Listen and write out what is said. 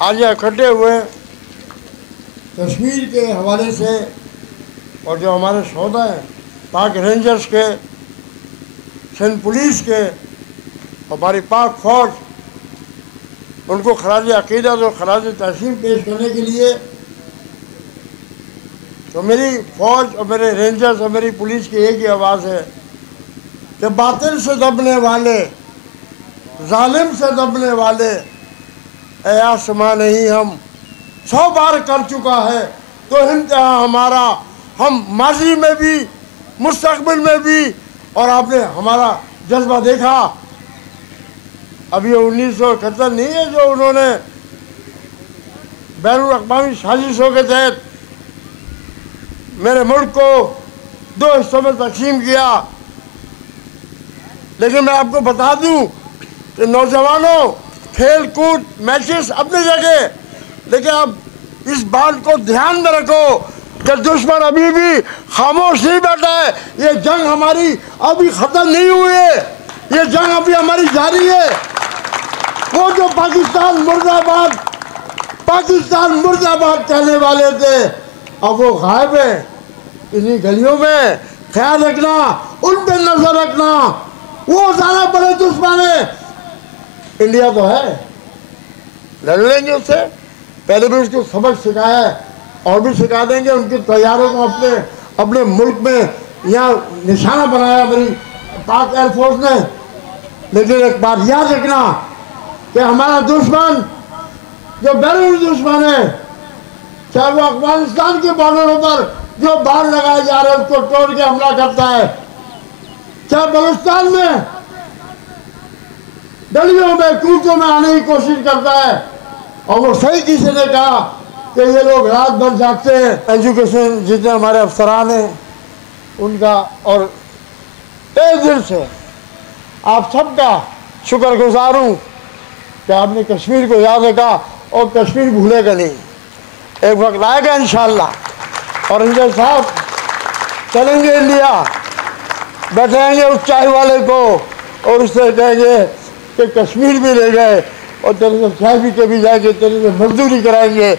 आज इकट्ठे हुए कश्मीर के हवाले से, और जो हमारे शोधा हैं पाक रेंजर्स के, सिंध पुलिस के, हमारी पाक फौज, उनको खराज अकीदत और खराज तहसीन पेश करने के लिए। तो मेरी फौज और मेरे रेंजर्स और मेरी पुलिस की एक ही आवाज़ है कि बातिल से दबने वाले, जालिम से दबने वाले, ऐ आसमां नहीं हम 100 बार कर चुका है तो इंतहा हमारा, हम माजी में भी मुस्तकबिल में भी। और आपने हमारा जज्बा देखा, अब ये 1971 नहीं है जो उन्होंने बैनुल अक़वामी साजिशों के तहत मेरे मुल्क को 2 हिस्सों में तकसीम किया। लेकिन मैं आपको बता दूं कि नौजवानों, खेल कूद मैचेस अपनी जगह, लेकिन आप इस बात को ध्यान में रखो कि दुश्मन अभी भी खामोश नहीं बैठा है। ये जंग हमारी अभी ख़त्म नहीं हुई है, ये जंग अभी हमारी जारी है। वो जो पाकिस्तान मुर्दाबाद कहने वाले थे, अब वो गायब है इन्हीं गलियों में। ख्याल रखना, उन पर नजर रखना, वो ज़्यादा बड़े दुश्मन है। इंडिया तो है, लड़ लेंगे उससे, पहले भी उसको सबक सिखाया है और भी सिखा देंगे। उनके तैयारों को अपने मुल्क में यहाँ निशाना बनाया मेरी पाक एयरफोर्स ने। लेकिन एक बात याद रखना कि हमारा दुश्मन जो बैरूनी दुश्मन है, चाहे वो अफगानिस्तान के बॉर्डरों पर जो बाढ़ लगाए जा रहे हैं उसको तोड़ के हमला करता है, चाहे बलूचिस्तान में गलियों में कूचों में आने की कोशिश करता है। और वो सही किसी ने कहा कि ये लोग रात भर जागते हैं। एजुकेशन जितने हमारे अफसरान हैं उनका और तहे दिल से आप सबका शुक्रगुजार हूँ कि आपने कश्मीर को याद रखा और कश्मीर भूलेगा नहीं। एक वक्त आएगा इंशाअल्लाह और इंजर साहब चलेंगे इंडिया, बैठाएंगे उस चाय वाले को और उससे कहेंगे कि कश्मीर भी ले गए और तेरे से चाय भी कभी जाएंगे, तेरे से मजदूरी कराएंगे।